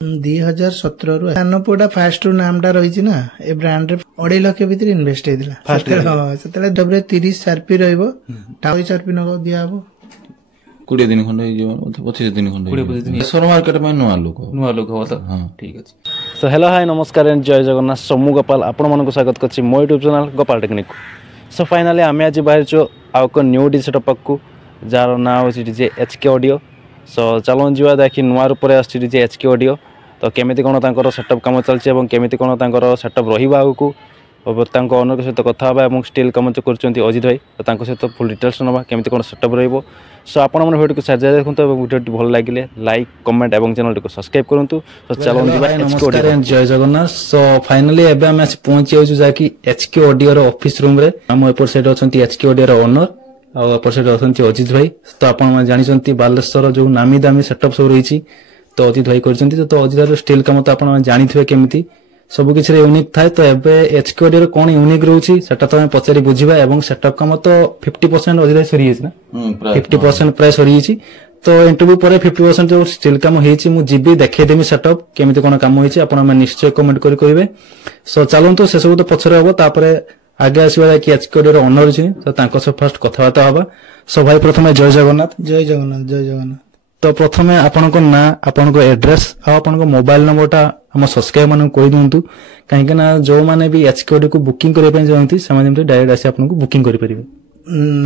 2017 ରୁ ସାନ ପୁଅଟା ଫାଷ୍ଟ ନାମଟା ରହିଛି ନା ଏ ବ୍ରାଣ୍ଡରେ 2.5 ଲକ୍ଷ ଭିତରେ ଇନଭେଷ୍ଟ ହେଇଥିଲା। ସେତେବେଳେ ଡବରେ 30 ସାର୍ପି ରହିବ, ଟାଇ ସାର୍ପି ନଗ ଦିଆହବ 20 ଦିନ ଖଣ୍ଡେ ହେଇଯିବ, 25 ଦିନ ଖଣ୍ଡେ ଶେୟାର ମାର୍କେଟ ପାଇଁ ନୂଆ ଲୋକ ହବ ତ। ହଁ ଠିକ ଅଛି। ସୋ ହେଲୋ ହାଇ ନମସ୍କାର ଏଣ୍ଡ ଜୟ ଜଗନ୍ନାଥ। ସମୁ ଗୋପାଳ ଆପଣମାନଙ୍କୁ ସ୍ୱାଗତ କରୁଛି ମୋ YouTube channel Gopal technique. So finally ଆମେ ଆଜି ବାହାରିଛୁ ଆଉ ଏକ ନ୍ୟୁ ଡିଜେ ଟପକୁ, ଯାହାର ନାଁ ହେଉଛି ଡିଜେ HK ଅଡ଼ିଓ। ସୋ ଚାଲନ୍ତୁ ଯିବା ଦେଖି ନୂଆ ରୂପରେ ଆସୁଛି ଡିଜେ HK ଅଡ଼ିଓ। ତ କେମିତି କ'ଣ ତାଙ୍କର ସେଟଅପ୍ କାମ ଚାଲିଛି ଏବଂ କେମିତି କ'ଣ ତାଙ୍କର ସେଟଅପ୍ ରହିବ ଆଗକୁ, ତାଙ୍କ ଅନର ସହିତ କଥା ହେବା ଏବଂ ଷ୍ଟିଲ୍ କାମ କରୁଛନ୍ତି ଅଜିତ ଭାଇ। ତ ତାଙ୍କ ସହିତ ଫୁଲ୍ ଡିଟେଲ୍ସ ନେବା କେମିତି କ'ଣ ସେଟଅପ୍ ରହିବ। ସୋ ଆପଣମାନେ ଭିଡ଼ିଓକୁ ସାରି ଦେଖନ୍ତୁ ଏବଂ ଭିଡ଼ିଓଟି ଭଲ ଲାଗିଲେ ଲାଇକ୍ କମେଣ୍ଟ ଏବଂ ଚ୍ୟାନେଲଟିକୁ ସବସ୍କ୍ରାଇବ୍ କରନ୍ତୁ। ତ ଚାଲନ୍ତୁ ଯିବା ନମସ୍କାର ଜୟ ଜଗନ୍ନାଥ। ସୋ ଫାଇନାଲି ଏବେ ଆମେ ଆସି ପହଞ୍ଚି ଯାଉଛୁ ଯାହାକି HK ଅଡ଼ିଓର ଅଫିସ୍ ରୁମ୍ରେ। ଆମ ଏପଟ ସାଇଡ୍ ଅଛନ୍ତି HK ଅଡ଼ିଓର ଅନର ଆଉ ଏପଟ ସାଇଡ୍ ଅଛନ୍ତି ଅଜିତ ଭାଇ। ତ ଆପଣମାନେ ଜାଣିଛନ୍ତି ବାଲେଶ୍ୱର ଯୋଉ ନାମୀ ଦାମୀ ସେଟଅପ୍ ସବୁ ରହିଛି ତ ଅଜିତ ଭାଇ କରିଛନ୍ତି। ତ ଅଜିତ ଭାଇର ଷ୍ଟିଲ୍ କାମ ତ ଆପଣମାନେ ଜାଣିଥିବେ କେମିତି ସବୁ କିଛି ୟୁନିକ୍ ଥାଏ। ତ ଏବେ HK ଅଡ଼ିଓର କ'ଣ ୟୁନିକ୍ ରହୁଛି ସେଟା ତ ଆମେ ପଚାରି ବୁଝିବା ଏବଂ ସେଟଅପ୍ କାମ ତ 50% ଅଜିତ ଭାଇ ସରିଯାଇଛି ନା, 50% ପ୍ରାୟ ସରିଯାଇଛି। ତ ଇଣ୍ଟରଭ୍ୟୁ ପରେ 50% ଯୋଉ ଷ୍ଟିଲ୍ କାମ ହେଇଛି ମୁଁ ଯିବି ଦେଖେଇଦେବି ସେଟଅପ୍ କେମିତି କ'ଣ କାମ ହେଇଛି, ଆପଣମାନେ ନିଶ୍ଚୟ କମେଣ୍ଟ କରି କହିବେ। ସୋ ଚାଲନ୍ତୁ ସେସବୁ ତ ପଛରେ ହବ, ତାପରେ ଆଗେ ଆସିବା କି HK ଅଡ଼ିଓର ଅନର ଅଛି ତ ତାଙ୍କ ସହ ଫାର୍ଷ୍ଟ କଥାବାର୍ତ୍ତା ହବା। ସୋ ଭାଇ ପ୍ରଥମେ ଜୟ ଜଗନ୍ନାଥ। ଜୟ ଜଗନ୍ନାଥ, ଜୟ ଜଗନ୍ନାଥ। ତ ପ୍ରଥମେ ଆପଣଙ୍କ ନାଁ, ଆପଣଙ୍କ ଆଡ୍ରେସ ଆଉ ଆପଣଙ୍କ ମୋବାଇଲ ନମ୍ବରଟା ଆମ ସବସ୍କ୍ରାଇବର ମାନଙ୍କୁ କହିଦିଅନ୍ତୁ, କାହିଁକି ନା ଯୋଉମାନେ ବି HK ଅଡ଼ିଓକୁ ବୁକିଂ କରିବା ପାଇଁ ଚାହାନ୍ତି ସେମାନେ ଯେମିତି ଡାଇରେକ୍ଟ ଆସି ଆପଣଙ୍କୁ ବୁକିଂ କରିପାରିବେ।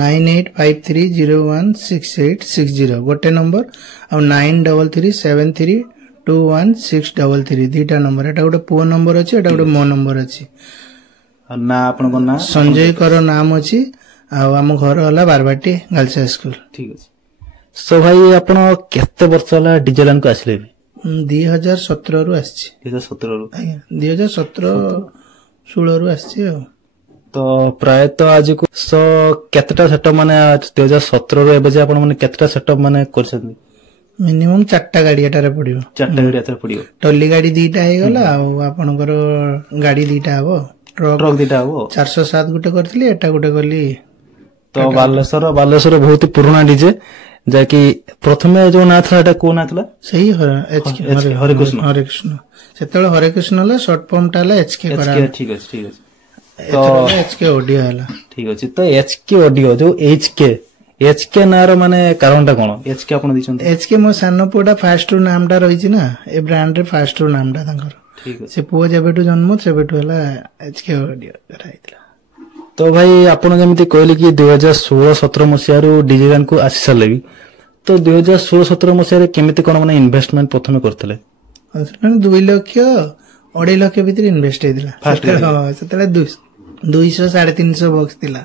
9853016860 ଗୋଟେ ନମ୍ବର ଆଉ 9337321633 ଦିଟା ନମ୍ବର। ଏଟା ଗୋଟେ ପୁଅ ନମ୍ବର ଅଛି, ଏଟା ଗୋଟେ ମୋ ନମ୍ବର ଅଛି। ନା ଆପଣଙ୍କ ନାଁ? ସଞ୍ଜୟ କର ନାମ ଅଛି ଆଉ ଆମ ଘର ହେଲା ବାରବାଟୀ ଗାର୍ଲସ ହାଇସ୍କୁଲ। ଠିକ ଅଛି। ସୋ ଭାଇ ଆପଣ କେତେ ବର୍ଷ ହେଲା ଡିଜେ ଲାଇନକୁ ଆସିଲେ? 2017 ରୁ ଆସିଛି। 2017 ରୁ? ଆଜ୍ଞା 2017-16 ରୁ ଆସିଛି ଆଉ। ତ ପ୍ରାୟତଃ ଆଜିକୁ କେତେଟା ସେଟଅପ୍ ମାନେ 2017 ରୁ ଏବେ ଯେ ଆପଣ ମାନେ କେତେଟା ସେଟଅପ୍ ମାନେ କରିଛନ୍ତି? ମିନିମମ୍ 4ଟା ଗାଡି ଏଟାରେ ପଡିବ। 4ଟା ଗାଡି ଏଟାରେ ପଡିବ। ଟଲି ଗାଡି 2ଟା ହେଇଗଲା ଆଉ ଆପଣଙ୍କର ଗାଡି 2ଟା ହବ, ଟ୍ରକ୍ 2ଟା ହବ। 407 ଗୋଟେ କରିଥିଲି, ଏଟା ଗୋଟେ କଲି। ତ ବାଲେଶ୍ୱର ବହୁତ ପୁରୁଣା ଡିଜେ, ଯାହାକି ପ୍ରଥମେ ଯୋଉ ନାଁ ଥିଲା ଏଟା କୋଉ ନାଁ ଥିଲା? ସେଇ ହରେକୃଷ୍ଣ। ସେତେବେଳେ ହରେକୃଷ୍ଣ ହେଲା, ସର୍ଟ ଫର୍ମଟା ହେଲା HK। ଠିକ ଅଛି ଠିକ ଅଛି। HK ଅଡ଼ିଓ ହେଲା। ଠିକ ଅଛି। ତ HK ଅଡ଼ିଓ ଯୋଉ HK ନାଁ ର ମାନେ କାରଣଟା କଣ? HK ଆପଣ ଦେଇଛନ୍ତି? HK ମୋ ସାନ ପୁଅଟା ଫାଷ୍ଟ ନାମଟା ରହିଛି ନା ଏ ବ୍ରାଣ୍ଡରେ, ଫାଷ୍ଟ ନାମଟା ତାଙ୍କର। ସେ ପୁଅ ଯେବେଠୁ ଜନ୍ମ ସେବେଠୁ ହେଲା HK ଅଡ଼ିଓ ହେଇଥିଲା। ତ ଭାଇ ଆପଣ ଯେମିତି କହିଲେ କି 2016-17 ମସିହାରୁ ଡିଜେ ଲାଇନକୁ ଆସି ସାରିଲେ ବି, ତ 2016-17 ମସିହାରେ କେମିତି କଣ ମାନେ ଇନଭେଷ୍ଟମେଣ୍ଟ ପ୍ରଥମେ କରିଥିଲେ? 2 ଲକ୍ଷ 2.5 ଲକ୍ଷ ଭିତରେ ଇନଭେଷ୍ଟ ହେଇଥିଲା। ସେତେବେଳେ 200-350 ବକ୍ସ ଥିଲା।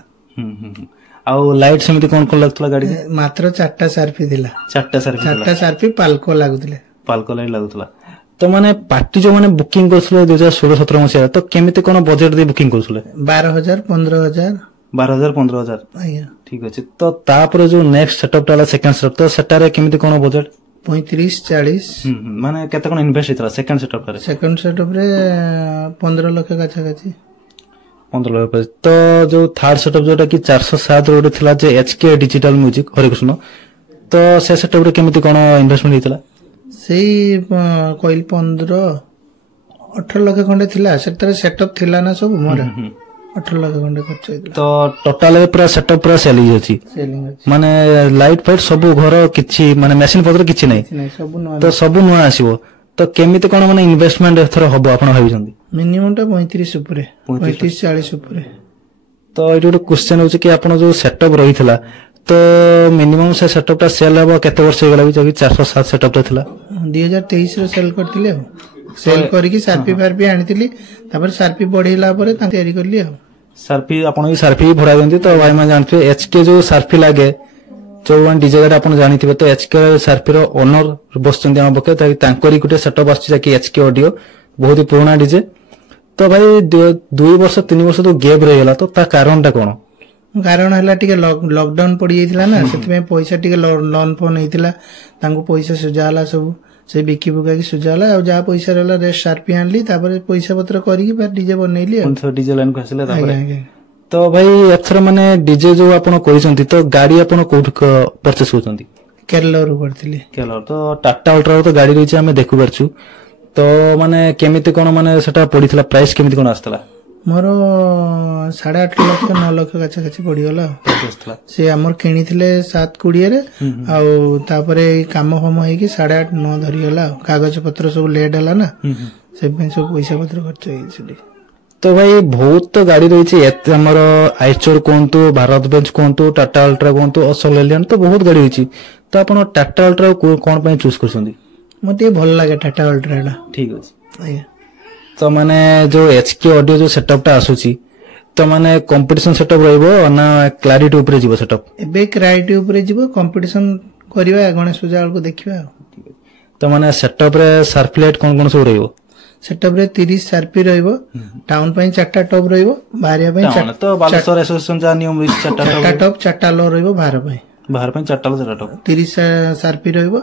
ଆଉ ଲାଇଟ୍ ସେମିତି କଣ କଣ ଲାଗୁଥିଲା ଗାଡି? ମାତ୍ର 4ଟା ସାର୍ପି ଥିଲା। 4ଟା ସାର୍ପି ପାଲ୍କୋ ଲାଗୁଥିଲେ। ପାଲ୍କୋ ଲାଇଟ୍ ଲାଗୁଥିଲା। ତ ମାନେ ପାର୍ଟି ଯୋଉମାନେ ବୁକିଂ କରୁଥିଲେ 2016-17 ମସିହାରେ, ତ କେମିତି କଣ ବଜେଟ ଦେଇ ବୁକିଂ କରୁଥିଲେ? 12,000 15,000। 12,000 15,000। ଆଜ୍ଞା ଠିକ ଅଛି। ତ ତାପରେ ଯୋଉ ନେକ୍ସଟ ସେଟଅପଟା ହେଲା ସେକେଣ୍ଡ ସେଟଅପ, ତ ସେଟାରେ କେମିତି କଣ ବଜେଟ? 35-40। ମାନେ କେତେ କଣ ଇନଭେଷ୍ଟ ହେଇଥିଲା ସେକେଣ୍ଡ ସେଟଅପରେ? ସେକେଣ୍ଡ ସେଟଅପରେ 15 ଲକ୍ଷ କାଛାକାଛି। 15 ଲକ୍ଷ। ତ ଯୋଉ ଥାର୍ଡ ସେଟଅପ ଯୋଉଟା କି 407 ର ଗୋଟେ ଥିଲା ଯେ HK ଡିଜିଟାଲ ମ୍ୟୁଜିକ ହରେକୃଷ୍ଣ, ତ ସେ ସେଟଅପରେ କେମିତି କଣ ଇନଭେଷ୍ଟମେଣ୍ଟ ହେଇଥିଲା? ସେଇ କହିଲି 15-18 ଲକ୍ଷ ଖଣ୍ଡେ ଥିଲା। ସେତେବେଳେ ସେଟଅପ ଥିଲା ନା ସବୁ ମୋର, 18 ଲକ୍ଷ ଖଣ୍ଡେ ଖର୍ଚ୍ଚ ହେଇଥିଲା। ତ ଟୋଟାଲ ପୁରା ସେଟଅପ ପୁରା ସେଲିଂ ଅଛି, ମାନେ ଲାଇଟ୍ ଫାଇଟ୍ ସବୁ ଘର କିଛି ମାନେ ମେସିନ ପତ୍ର କିଛି ନାହିଁ, ତ ସବୁ ନୂଆ ଆସିବ। ତ କେମିତି କଣ ମାନେ ଇନଭେଷ୍ଟମେଣ୍ଟ ଏଥର ହବ ଆପଣ ଭାବିଛନ୍ତି? ମିନିମମ୍ ଟା 35 ଉପରେ, 35-40 ଉପରେ। ତ ଏଇଠି ଗୋଟେ କ୍ୱେଶ୍ଚନ ହଉଛି କି ଆପଣ ଯୋଉ ସେଟଅପ ରହିଥିଲା, ତ ମିନିମମ୍ ସେ ସେଟଅପ ଟା ସେଲ୍ ହବ କେତେ ବର୍ଷ ହେଇଗଲା? ବି 407 ସେଟଅପ ଟା ଥିଲା 2023 ରେ ସେଲ୍ କରିଥିଲି ଆଉ। ସେଲ୍ କରିକି ସାର୍ପି ଫାର୍ପି ଆଣିଥିଲି, ତାପରେ ସାର୍ପି ବଢେଇଲା ପରେ ତାଙ୍କୁ ତିଆରି କଲି ଆଉ। ସାର୍ପି ଆପଣ ବି ସାର୍ପି ଭରା ଦିଅନ୍ତି ତ ଭାଇ ମାନେ ଜାଣିଥିବେ HK ଯୋଉ ସାର୍ପି ଲାଗେ ଯୋଉ ଡିଜେ ଗାଡି ଆପଣ ଜାଣିଥିବେ, ତ HK ସାର୍ପିର ଓନର ବସିଛନ୍ତି ଆମ ପାଖରେ, ତାଙ୍କରି ଗୋଟେ ସେଟଅପ ଆସୁଛି ଯାକି HK ଅଡ଼ିଓ, ବହୁତ ପୁରୁଣା ଡିଜେ। ତ ଭାଇ 2 ବର୍ଷ 3 ବର୍ଷ ଯୋଉ ଗ୍ୟାପ୍ ରହିଗଲା, ତ ତା କାରଣଟା କଣ? କାରଣ ହେଲା ଟିକେ ଲକଡାଉନ ପଡିଯାଇଥିଲା ନା, ସେଥିପାଇଁ ପଇସା ଟିକେ ଲୋନ ଫୋନ ହେଇଥିଲା, ତାଙ୍କୁ ପଇସା ସୁଝା ହେଲା, ସବୁ ସେ ବିକି ବୁକାକି ସୁଝା ହେଲା। ଆଉ ଯାହା ପଇସା ରହିଲା ରେଷ୍ଟ ସାର୍ପି ଆଣିଲି, ତାପରେ ପଇସା ପତ୍ର କରିକି ଡିଜେ ବନେଇଲି ଆଉ। ଡିଜେ ଲାଇନକୁ ଆସିଲେ ତାପରେ। ତ ଭାଇ ଏଥର ମାନେ ଡିଜେ ଯୋଉ ଆପଣ କହିଛନ୍ତି, ତ ଗାଡି ଆପଣ କୋଉଠୁ ପରଚେସ କରୁଛନ୍ତି? କେରଳରୁ କରିଥିଲି। କେରଳ ତ ଟାଟା ଅଲ୍ଟ୍ରାର ତ ଗାଡି ରହିଛି ଆମେ ଦେଖିପାରୁଛୁ। ତ ମାନେ କେମିତି କଣ ମାନେ ସେଟା ପଡିଥିଲା ପ୍ରାଇସ୍ କେମିତି କଣ ଆସିଥିଲା ମୋର 8.5 ଲକ୍ଷ 9 ଲକ୍ଷ କାଛାକାଛି ପଡିଗଲା ସେ ଆମର କିଣିଥିଲେ 720 ଆଉ ତାପରେ ଏଇ କାମ ଫାମ ହେଇକି 8.5 9 ଧରିଗଲା କାଗଜ ପତ୍ର ସବୁ ଲେଟ୍ ହେଲା ନା ସେଥିପାଇଁ ସବୁ ପଇସା ପତ୍ର ଖର୍ଚ୍ଚ ହେଇଛି। ତ ଭାଇ ବହୁତ ତ ଗାଡି ରହିଛି ଏତେ ଆମର ଆଇଚର କୁହନ୍ତୁ ଭାରତ ବେଞ୍ଚ କୁହନ୍ତୁ ଟାଟା ଅଲ୍ଟ୍ରା କୁହନ୍ତୁ ଅସଲ ଏଲିଅନ ତ ବହୁତ ଗାଡି ହେଇଛି ତ ଆପଣ ଟାଟା ଅଲ୍ଟ୍ରା କଣ ପାଇଁ ଚୁଜ କରୁଛନ୍ତି? ମତେ ଟିକେ ଭଲ ଲାଗେ ଟାଟା ଅଲ୍ଟ୍ରା ଟା। ଠିକ ଅଛି ଆଜ୍ଞା ତ ମାନେ ଯୋଉ ଏଚକେ ଅଡିଓ ଯୋଉ ସେଟଅପ ଟା ଆସୁଛି ତ ମାନେ କମ୍ପିଟିସନ ସେଟଅପ ରହିବ ନା କ୍ଲାରିଟି ଉପରେ ଯିବ ସେଟଅପ? ଏବେ କ୍ଲାରିଟି ଉପରେ ଯିବ କମ୍ପିଟିସନ କରିବା ଗଣେଶ ପୂଜା ବେଳକୁ ଦେଖିବା ଆଉ। ତ ମାନେ ସେଟଅପ ରେ ସାର୍ଫଲାଇଟ କଣ କଣ ସବୁ ରହିବ? ସେଟଅପ ରେ 30 ସାର୍ପି ରହିବ ଟାଉନ ପାଇଁ 4ଟା ଟପ୍ ରହିବ ବାହାରିବା ପାଇଁ ତ ବାଲେଶ୍ୱର ଆସୋସିଏସନ ଯାହା ନିୟମ ରହିଛି 4ଟା ଟପ୍ 4ଟା ଲ ରହିବ ବାହାର ପାଇଁ 4ଟା ଟପ୍ 30 ସାର୍ପି ରହିବ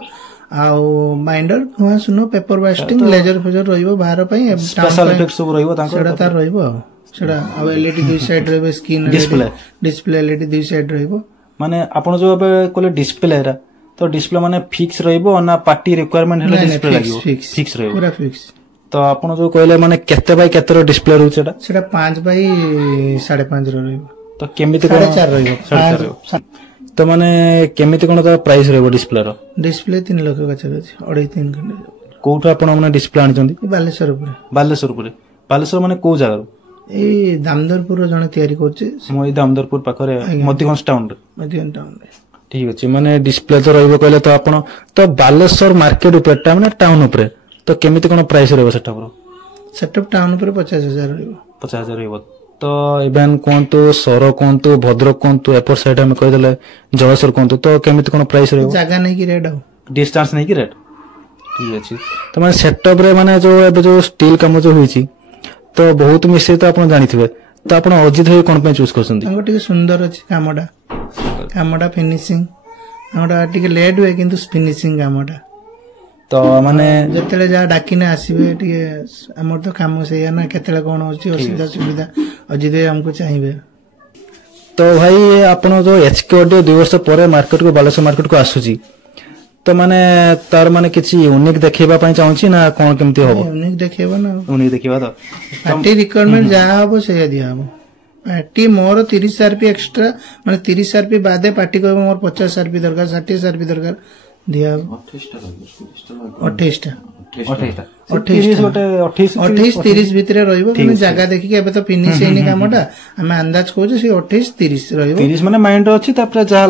ଆଉ ବାଇଣ୍ଡର ଧୂଆଁ ସୁନ ପେପର ବାସ୍ଟିଂ ଲେଜର ଫେଜର ରହିବ ବାହାର ପାଇଁ ସ୍ପେଶାଲ ଇଫେକ୍ଟ ସବୁ ରହିବ ତାଙ୍କର ସେଟା ତାର ରହିବ ଆଉ ସେଟା ଆଉ ଏଲଇଡି ଦୁଇ ସାଇଡ ରହିବ ସ୍କ୍ରିନ୍ ଡିସପ୍ଲେ ଏଲଇଡି ଦୁଇ ସାଇଡ ରହିବ। ମାନେ ଆପଣ ଯୋଉ ଏବେ କହିଲେ ଡିସପ୍ଲେ ଏରା ତ ଡିସପ୍ଲେ ମାନେ ଫିକ୍ସ ରହିବ ନା ପାର୍ଟି ରିକ୍ୱାୟରମେଣ୍ଟ ହେଲେ ଡିସପ୍ଲେ ଲାଗିବ? ଫିକ୍ସ ରହିବ ପୁରା ଫିକ୍ସ। ତ ଆପଣ ଯୋଉ କହିଲେ ମାନେ କେତେ ବାଇ କେତେ ର ଡିସପ୍ଲେ ରହୁଛି ସେଟା 5 ବାଇ 5.5 ର ରହିବ। ତ କେମିତି କଣ 4.5 ରହିବ ତ ମାନେ କେମିତି କଣ ତାର ପ୍ରାଇସ୍ ରହିବ ଡିସପ୍ଲେ ର? ଡିସପ୍ଲେ 3 ଲକ୍ଷ କାଛାକାଛି ଅଛି 2.5-3 ଖଣ୍ଡେ। କୋଉଠୁ ଆପଣ ମାନେ ଡିସପ୍ଲେ ଆଣିଛନ୍ତି? ବାଲେଶ୍ୱର ଉପରେ। ବାଲେଶ୍ୱର ମାନେ କୋଉ ଜାଗାରୁ? ଏଇ ଦାମୋଦରପୁର ଜଣେ ତିଆରି କରୁଛି ମୁଁ ଏଇ ଦାମୋଦରପୁର ପାଖରେ ମତିଗଞ୍ଜ ଟାଉନରେ। ଠିକ ଅଛି ମାନେ ଡିସପ୍ଲେ ତ ରହିବ କହିଲେ ତ ଆପଣ ତ ବାଲେଶ୍ୱର ମାର୍କେଟ ଉପରେ ଟା ମାନେ ଟାଉନ ଉପରେ ତ କେମିତି କଣ ପ୍ରାଇସ୍ ରହିବ ସେଟଅପର? ସେଟଅପ ଟାଉନ ଉପରେ 50,000 ରହିବ। 50,000 ରହିବ। ତ ଇଭେନ୍ କୁହନ୍ତୁ ସର କୁହନ୍ତୁ ଭଦ୍ରକ କୁହନ୍ତୁ ଏପଟ ସାଇଡ୍ ଆମେ କହିଦେଲେ ଜଳେଶ୍ୱର କୁହନ୍ତୁ ତ କେମିତି କଣ ପ୍ରାଇସ୍ ରହିବ? ଜାଗା ନେଇକି ରେଟ୍ ଆଉ ଡିଷ୍ଟାନ୍ସ ନେଇକି ରେଟ୍। ଠିକ ଅଛି ତ ମାନେ ସେଟଅପ ରେ ମାନେ ଯୋଉ ଏବେ ଯୋଉ ଷ୍ଟିଲ କାମ ଯୋଉ ହେଇଛି ତ ବହୁତ ମିଶେଇ ତ ଆପଣ ଜାଣିଥିବେ ତ ଆପଣ ଅଜିତ ଭାଇ କଣ ପାଇଁ ଚୁଜ କରୁଛନ୍ତି? ତାଙ୍କ ଟିକେ ସୁନ୍ଦର ଅଛି କାମଟା ଫିନିସିଂ କାମଟା ଟିକେ ଲେଟ୍ ହୁଏ କିନ୍ତୁ ଫିନିସିଂ କାମଟା ତ ମାନେ ଯେତେବେଳେ ଯାହା ଡାକିନେ ଆସିବେ ଟିକେ ଆମର ତ କାମ ସେଇଆ ନା କେତେବେଳେ କଣ ଅଛି ଅସୁବିଧା ସୁବିଧା ଅଜିତ ଭାଇ ଆମକୁ ଚାହିଁବେ। ତ ଭାଇ ଆପଣ ଯୋଉ ଏଚକେ ଅଡିଓ 2 ବର୍ଷ ପରେ ମାର୍କେଟକୁ ବାଲେଶ୍ୱର ମାର୍କେଟକୁ ଆସୁଛି ତ ମାନେ ତାର ମାନେ କିଛି ୟୁନିକ୍ ଦେଖେଇବା ପାଇଁ ଚାହୁଁଛି ନା କଣ କେମିତି ହବ? ୟୁନିକ୍ ଦେଖେଇବା ନା ୟୁନିକ୍ ଦେଖେଇବା ତ ପାର୍ଟି ରିକ୍ୱାରମେଣ୍ଟ ଯାହା ହବ ସେଇଆ ଦିଆହବ। ପାର୍ଟି ମୋର 30 ସାର୍ପି ଏକ୍ସଟ୍ରା ମାନେ 30 ସାର୍ପି ବାଦେ ପାର୍ଟି କହିବ ମୋର 50 ସାର୍ପି ଦରକାର 60 ସାର୍ପି ଦରକାର ଦିଆହବ। 28ଟା 28-30 ଭିତରେ ରହିବ କିନ୍ତୁ ଜାଗା ଦେଖିକି ଏବେ ତ ଫିନିଶ ହେଇନି କାମଟା ଆମେ ଅନ୍ଦାଜ କହୁଛୁ ସେ 28-30 ରହିବ। 30 ମାନେ ମାଇଣ୍ଡ ଅଛି ତାପରେ ଯାହା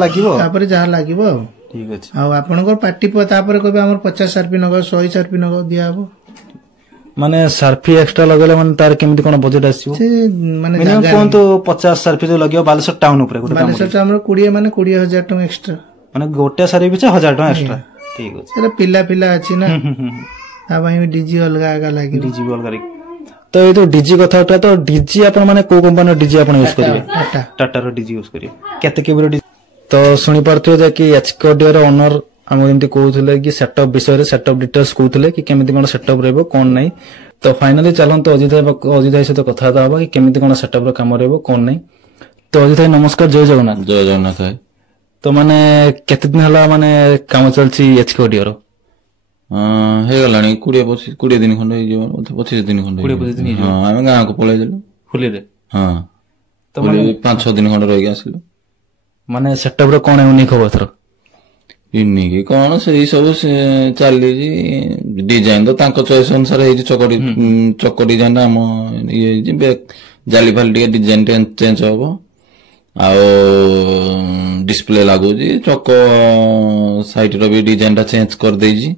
ଲାଗିବ ଆଉ ଠିକ ଅଛି। ଆଉ ଆପଣଙ୍କର ପାର୍ଟି ତାପରେ କହିବେ ଆମର 50 ସାର୍ପି ନଗ 100 ସାର୍ପି ନଗ ଦିଆହବ। ମାନେ ସାର୍ଫି ଏକ୍ସଟ୍ରା ଲଗେଇଲେ ମାନେ ତାର କେମିତି କଣ ବଜେଟ ଆସିବ? ମାନେ କୁହନ୍ତୁ 50 ସାର୍ଫି ଯୋଉ ଲାଗିବ ବାଲେଶ୍ୱର ଟାଉନ ଉପରେ ବାଲେଶ୍ୱର ଟାଉନ 20 ମାନେ 20,000 ଟଙ୍କା ଏକ୍ସଟ୍ରା ମାନେ ଗୋଟେ ସାରି ପିଛା 1,000 ଟଙ୍କା ଏକ୍ସଟ୍ରା। ଠିକ ଅଛି ସେଟା ପିଲା ଅଛି ନା ତା ପାଇଁ ଡିଜି ଅଲଗା ଲାଗିବ। ଡିଜି ବି ଅଲଗା ତ ଏଇ ଯୋଉ ଡିଜି କଥାଟା ତ ଡିଜି ଆପଣ ମାନେ କୋଉ କମ୍ପାନୀର ଡିଜି ଆପଣ ୟୁଜ କରିବେ? ଟାଟାର ଡିଜି ୟୁଜ କରିବେ। କେତେ କେବିର ଡିଜି? ତ ଶୁଣିପାରୁଥିବେ ଯେ କି ଏଚକେ ଅଡିଓର ଓନର ଆମକୁ ଏମିତି କହୁଥିଲେ କି ସେଟଅପ ବିଷୟରେ ସେଟଅପ ଡିଟେଲ୍ସ କହୁଥିଲେ କି କେମିତି କଣ ସେଟଅପ ରହିବ କଣ ନାହିଁ। ତ ଫାଇନାଲି ଚାଲନ୍ତୁ ଅଜିତ ଭାଇ ସହିତ କଥାବାର୍ତ୍ତା ହବା କି କେମିତି କଣ ସେଟଅପ ର କାମ ରହିବ କଣ ନାହିଁ। ତ ଅଜିତ ଭାଇ ନମସ୍କାର, ଜୟ ଜଗନ୍ନାଥ। ଜୟ ଜଗନ୍ନାଥ ଭାଇ। ତ ମାନେ କେତେ ଦିନ ହେଲା ମାନେ କାମ ଚାଲିଛି ଏଚକେ ଅଡିଓର? ହେଇଗଲାଣି 20 ଦିନ ଖଣ୍ଡେ ହେଇଯିବ, 25 ଦିନ ଖଣ୍ଡେ। ଆମେ ଗାଁକୁ ପଳେଇଥିଲୁ ଫୁଲିରେ। ହଁ ତ 5-6 ଦିନ ଖଣ୍ଡେ ରହିକି ଆସିଲୁ। ମାନେ ସେଟଅପ ର କଣ ୟୁନିକ୍ ହବ ଏଥର? ୟୁନିକ୍ କଣ ସେଇ ସବୁ ଚାଲିଛି ଡିଜାଇନ ତ ତାଙ୍କ ଚଏସ୍ ଅନୁସାରେ ହେଇଛି। ଚକ ଡିଜାଇନ ଆମ ଇଏ ହେଇଛି, ଜାଲି ଫାଲି ଟିକେ ଡିଜାଇନ ଚେଞ୍ଜ ହବ ଆଉ ଡିସପ୍ଲେ ଲାଗୁଛି, ଚକ ସାଇଡ ର ବି ଡିଜାଇନ ଟା ଚେଞ୍ଜ କରିଦେଇଛି,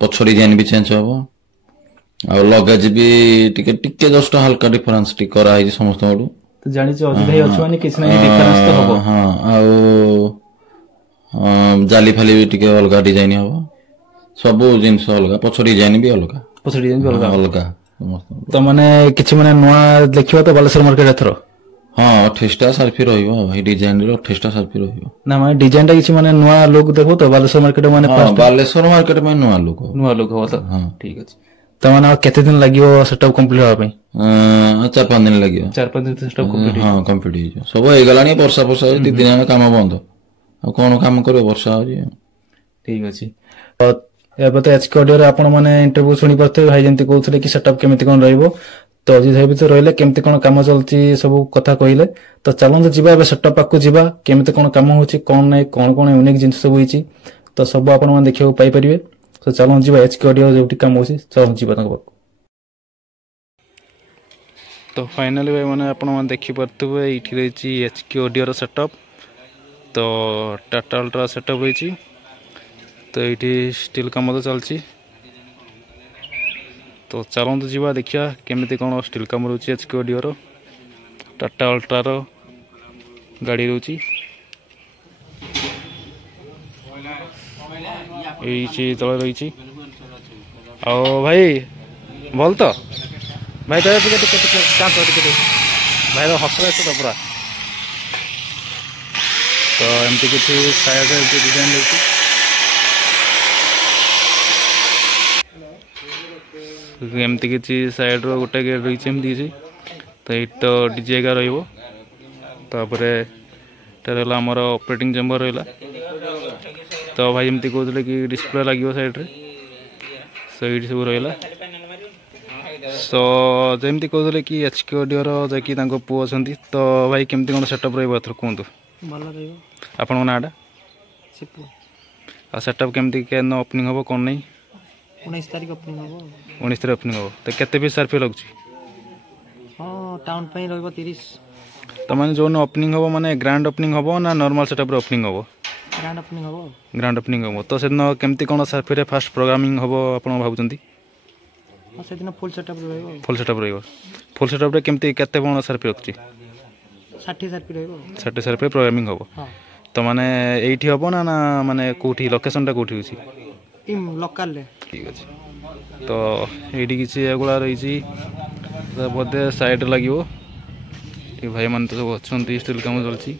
ପଛ ଡିଜାଇନ ବି ଚେଞ୍ଜ ହବ ଆଉ ଲଗେଜ ବି ଟିକେ ଜଷ୍ଟ ହାଲକା ଡିଫରେନ୍ସ ଟିକେ କରାହେଇଛି ସମସ୍ତଙ୍କଠୁ। ଜାଣିଛ ଅଜିତ ଭାଇ ଅଛି ମାନେ କିଛି ନା କିଛି ଡିଫରେନ୍ସ ତ ହବ। ହଁ ଆଉ ଜାଲି ଫାଲି ବି ଟିକେ ଅଲଗା ଡିଜାଇନ ହବ, ସବୁ ଜିନିଷ ଅଲଗା, ପଛ ଡିଜାଇନ ବି ଅଲଗା ଅଲଗା। ତ ମାନେ କିଛି ମାନେ ନୂଆ ଦେଖିବା ତ ବାଲେଶ୍ୱର ମାର୍କେଟ ଏଥର? ହଁ 28ଟା ସାର୍ଫି ରହିବ, ଏଇ ଡିଜାଇନ ରେ 28ଟା ସାର୍ଫି ରହିବ। ନା ମାନେ ଡିଜାଇନ ଟା କିଛି ମାନେ ନୂଆ ଲୁକ୍ ଦେଖୁ ତ ବାଲେଶ୍ୱର ମାର୍କେଟ ମାନେ? ବାଲେଶ୍ୱର ମାର୍କେଟ ପାଇଁ ନୂଆ ଲୁକ୍ ହବ ତ? ହଁ ଠିକ ଅଛି। ତ ମାନେ ଆଉ କେତେ ଦିନ ଲାଗିବ ସେଟଅପ କମ୍ପ୍ଲିଟ ହବା ପାଇଁ? 4-5 ଦିନ ଲାଗିବ। 4-5 ଦିନ ସେଟଅପ କମ୍ପ୍ଲିଟ? ହଁ କମ୍ପ୍ଲିଟ ହେଇଯିବ। ସବୁ ହେଇଗଲାଣି, ବର୍ଷା ହଉଛି 2 ଦିନ କାମ ବନ୍ଦ। ଆଉ କଣ କାମ କରିବ, ବର୍ଷା ହଉଛି। ଠିକ ଅଛି। ଏବେ ତ ଏଚକେ ଅଡିଓରେ ଆପଣ ମାନେ ଇଣ୍ଟରଭ୍ୟୁ ଶୁଣି ପାରୁଥିବେ ଭାଇ ଯେମିତି କହୁଥିଲେ କି ସେଟଅପ୍ କେମିତି କଣ ରହିବ। ତ ଅଜିତ ଭାଇ ଭିତରେ ରହିଲେ କେମିତି କଣ କାମ ଚାଲିଛି ସବୁ କଥା କହିଲେ। ତ ଚାଲନ୍ତୁ ଯିବା ଏବେ ସେଟଅପ୍ ପାଖକୁ ଯିବା, କେମିତି କଣ କାମ ହଉଛି କଣ ନାହିଁ, କଣ କଣ ୟୁନିକ୍ ଜିନିଷ ସବୁ ହେଇଛି, ତ ସବୁ ଆପଣ ମାନେ ଦେଖିବାକୁ ପାଇପାରିବେ। ତ ଚାଲନ୍ତୁ ଯିବା ଏଚକେ ଅଡିଓ ଯୋଉଠି କାମ ହଉଛି, ଚାଲନ୍ତୁ ଯିବା ତାଙ୍କ ପାଖକୁ। ତ ଫାଇନାଲି ଭାଇ ମାନେ ଆପଣମାନେ ଦେଖିପାରୁଥିବେ ଏଇଠି ରହିଛି ଏଚକେ ଅଡିଓର ସେଟଅପ୍। ତ ଟାଟା ଅଲ୍ଟ୍ରା ସେଟଅପ୍ ହେଇଛି। ତ ଏଇଠି ଷ୍ଟିଲ୍ କାମ ତ ଚାଲିଛି। ତ ଚାଲନ୍ତୁ ଯିବା ଦେଖିବା କେମିତି କ'ଣ ଷ୍ଟିଲ୍ କାମ ରହୁଛି ଏଚକେ ଅଡିଓର। ଟାଟା ଅଲ୍ଟ୍ରାର ଗାଡ଼ି ରହୁଛି। ଏଇଠି ତଳେ ରହିଛି। ଆଉ ଭାଇ ଭଲ ତ ଭାଇ, ତ ଟିକେ ଟିକେ ଟିକେ ଚାପ ଟିକେ ଭାଇର ହସ ଅଛି ତ ପୁରା। ତ ଏମିତି କିଛି ସାଇଡ୍ ଡିଜାଇନ୍ ରହିଛି। ଏମିତି କିଛି ସାଇଡ୍ର ଗୋଟେ ଗେଟ୍ ରହିଛି ଏମିତି କିଛି। ତ ଏଇଠି ତ ଡିଜେ ଏକା ରହିବ। ତାପରେ ଏଇଟା ରହିଲା ଆମର ଅପରେଟିଂ ଚେମ୍ବର ରହିଲା। ତ ଭାଇ ଏମିତି କହୁଥିଲେ କି ଡିସପ୍ଲେ ଲାଗିବ ସାଇଡ୍ରେ, ତ ଏଇଠି ସବୁ ରହିଲା। ସୋ ଯେମିତି କହୁଥିଲେ କି ଏଚକେ ଅଡିଓର ଯାଇକି ତାଙ୍କ ପୁଅ ଅଛନ୍ତି। ତ ଭାଇ କେମିତି କ'ଣ ସେଟଅପ୍ ରହିବ ଏଥର କୁହନ୍ତୁ। ଭଲ ରହିବ। ଆପଣଙ୍କ ନାଁଟା ସିପୁ। ଆଉ ସେଟଅପ୍ କେମିତି କେନ ଓପନିଂ ହେବ କ'ଣ ନାହିଁ? 19 ତାରିଖ ଓପନିଂ ହେବ। 19 ତାରିଖ ଓପନିଂ ହେବ। ତ କେତେ ପିସ୍ ସାର୍ଫି ଲାଗୁଛି? ହଁ ଟାଉନ୍ ପାଇଁ ରହିବ 30। ତ ମାନେ ଯେଉଁଦିନ ଓପନିଂ ହେବ ମାନେ ଗ୍ରାଣ୍ଡ ଓପନିଂ ହେବ ନା ନର୍ମାଲ୍ ସେଟଅପ୍ରେ ଓପନିଂ ହେବ? ଗ୍ରାଣ୍ଡ ଓପନିଂ ହେବ। ଗ୍ରାଣ୍ଡ ଓପନିଂ ହେବ। ତ ସେଦିନ କେମିତି କ'ଣ ସାର୍ଫିରେ ଫାଷ୍ଟ ପ୍ରୋଗ୍ରାମିଂ ହେବ ଆପଣ ଭାବୁଛନ୍ତି? ହଁ ସେଦିନ ଫୁଲ୍ ସେଟଅପ୍ ରହିବ। ଫୁଲ୍ ସେଟଅପ୍ ରହିବ। ଫୁଲ୍ ସେଟଅପ୍ରେ କେମିତି କେତେ କ'ଣ ସାର୍ଫି ରଖୁଛି? 60 ସାର୍ଫି ରହିବ। 60 ସାର୍ଫିରେ ପ୍ରୋଗ୍ରାମିଂ ହେବ। ହଁ। ତ ମାନେ ଏଇଠି ହେବ ନା ନା ମାନେ କେଉଁଠି ଲୋକେସନ୍ଟା କେଉଁଠି ହେଉଛି? ଲୋକାଲ୍ରେ। ଠିକ୍ ଅଛି। ତ ଏଇଠି କିଛି ଏଗୁଡ଼ା ରହିଛି ବୋଧେ ସାଇଡ଼୍ରେ ଲାଗିବ। ଏଠି ଭାଇମାନେ ତ ସବୁ ଅଛନ୍ତି, ଷ୍ଟିଲ୍ କାମ ଚାଲିଛି।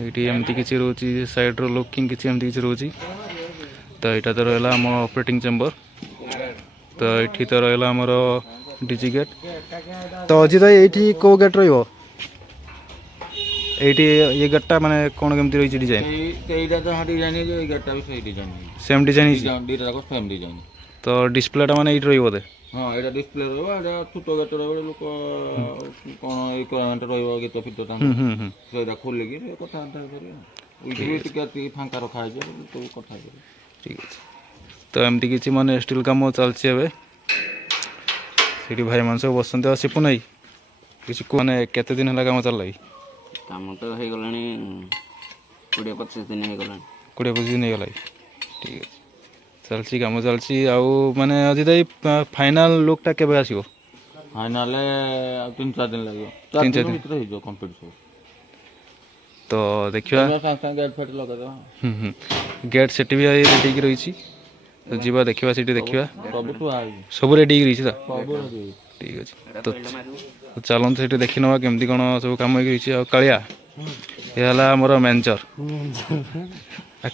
ଏଇଠି ଏମିତି କିଛି ରହୁଛି ସାଇଡ଼୍ର ଲୁକିଂ କିଛି ଏମିତି କିଛି ରହୁଛି। ତ ଏଇଟା ତ ରହିଲା ଆମ ଅପରେଟିଂ ଚେମ୍ବର। ତ ଏଇଠି ତ ରହିଲା ଆମର ଡିଜି ଗେଟ୍। ତ ଅଜିତ ଭାଇ ଏଇଠି କେଉଁ ଗେଟ୍ ରହିବ? ଏଇଠି ये ଗେଟ୍ଟା ମାନେ କ'ଣ କେମିତି ରହିଛି ଡିଜାଇନ୍? ଏଇଟା ତ ଡିଜାଇନ୍ ହେଇଛି, ଏଇ ଗେଟ୍ଟା ବି ସେଇ ଡିଜାଇନ୍ ସେମ୍ ଡିଜାଇନ୍ ହେଇଛି। ଦୁଇଟା ଯାକ ସେମ୍ ଡିଜାଇନ୍। ତ ଡିସପ୍ଲେଟା ମାନେ ଏଇଠି ରହିବ ବୋଧେ? ହଁ ଏଇଟା ଡିସପ୍ଲେ ରହିବ। ଏଇଟା ଛୋଟ ଗେଟ୍ ରହିବ। ଲୋକ କ'ଣ ରିକ୍ୱାରମେଣ୍ଟ ରହିବ ଗୀତ ଫିତ ତାଙ୍କ ସେଇଟା ଖୋଲିକି କଥାବାର୍ତ୍ତା ହେଇପାରିବେ। ଉଇଥ୍ ବି ଟିକେ ଫାଙ୍କା ରଖା ହେଇଯିବ, ସବୁ କଥା ହେଇପାରିବେ। ଠିକ୍ ଅଛି। ତ ଏମିତି କିଛି ମାନେ ଷ୍ଟିଲ୍ କାମ ଚାଲିଛି ଏବେ। ସେଇଠି ଭାଇମାନେ ସବୁ ବସନ୍ତି। ଆଉ ସିପୁନ ଭାଇ କିଛି ମାନେ କେତେ ଦିନ ହେଲା କାମ ଚାଲିଲା କି? କାମ ତ ହେଇଗଲାଣି 20-25 ଦିନ ହେଇଗଲାଣି। 20-25 ଦିନ ହେଇଗଲା କି? ଠିକ୍ ଅଛି। ଚାଲିଛି କାମ ଚାଲିଛି। ଆଉ ମାନେ ଅଜିତ ଭାଇ ଫାଇନାଲ୍ ଲୁକ୍ଟା କେବେ ଆସିବ? ଫାଇନାଲ୍ ଆଉ 3-4 ଦିନ ଲାଗିବ। 4 ଦିନ ଭିତରେ ହେଇଯିବ କମ୍ପ୍ଲିଟ୍ ସବୁ। ତ ଦେଖିବା। ସାଙ୍ଗେ ସାଙ୍ଗେ ଗେଟ୍ ଫେଟ୍ ଲଗାଇଦେବା। ଗେଟ୍ ସେଠି ବି ରେଡ଼ି ହେଇକି ରହିଛି। ତ ଯିବା ଦେଖିବା, ସେଠି ଦେଖିବା। ସବୁ ଥୁଆ ହେଇଛି। ସବୁ ରେଡ଼ି ହେଇକି ରହିଛି ତ? ସବୁ ରେଡ଼ି। ଠିକ୍ ଅଛି। ତ ଚାଲନ୍ତୁ ସେଠି ଦେଖି ନେବା କେମିତି କ'ଣ ସବୁ କାମ ହେଇକି ରହିଛି। ଆଉ କାଳିଆ ଏ ହେଲା ଆମର ମ୍ୟାନେଜର।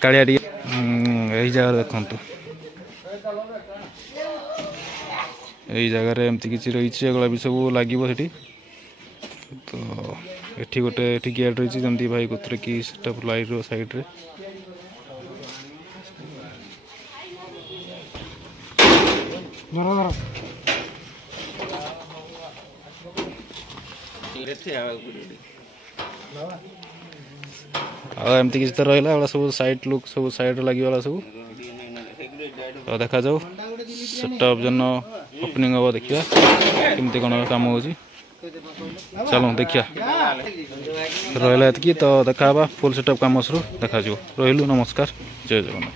କାଳିଆ ଟିକେ ଏଇ ଜାଗାରେ ଦେଖନ୍ତୁ, ଏଇ ଜାଗାରେ ଏମିତି କିଛି ରହିଛି। ଏଗୁଡ଼ା ବି ସବୁ ଲାଗିବ ସେଠି। ତ ଏଠି ଗୋଟେ ଏଠି ଗେଟ୍ ରହିଛି, ଯେମିତି ଭାଇ କହୁଥିଲେ କି ସେଟଅପ୍ ଲାଇଟ୍ର ସାଇଡ଼୍ରେ। ଆଉ ଏମିତି କିଛି ତ ରହିଲା। ଏଗୁଡ଼ା ସବୁ ସାଇଡ୍ ଲୁକ୍, ସବୁ ସାଇଡ଼୍ରେ ଲାଗିଗଲା ସବୁ। ତ ଦେଖାଯାଉ ସେଟଅପ୍ ଯେନ ଓପନିଂ ହେବ ଦେଖିବା କେମିତି କ'ଣ କାମ ହେଉଛି। ଚାଲ ଦେଖିବା। ରହିଲା ଏତିକି ତ ଦେଖା ହେବା ଫୁଲ୍ ସେଟଅପ୍ କାମ ସରୁ ଦେଖାଯିବ। ରହିଲୁ, ନମସ୍କାର, ଜୟ ଜଗନ୍ନାଥ।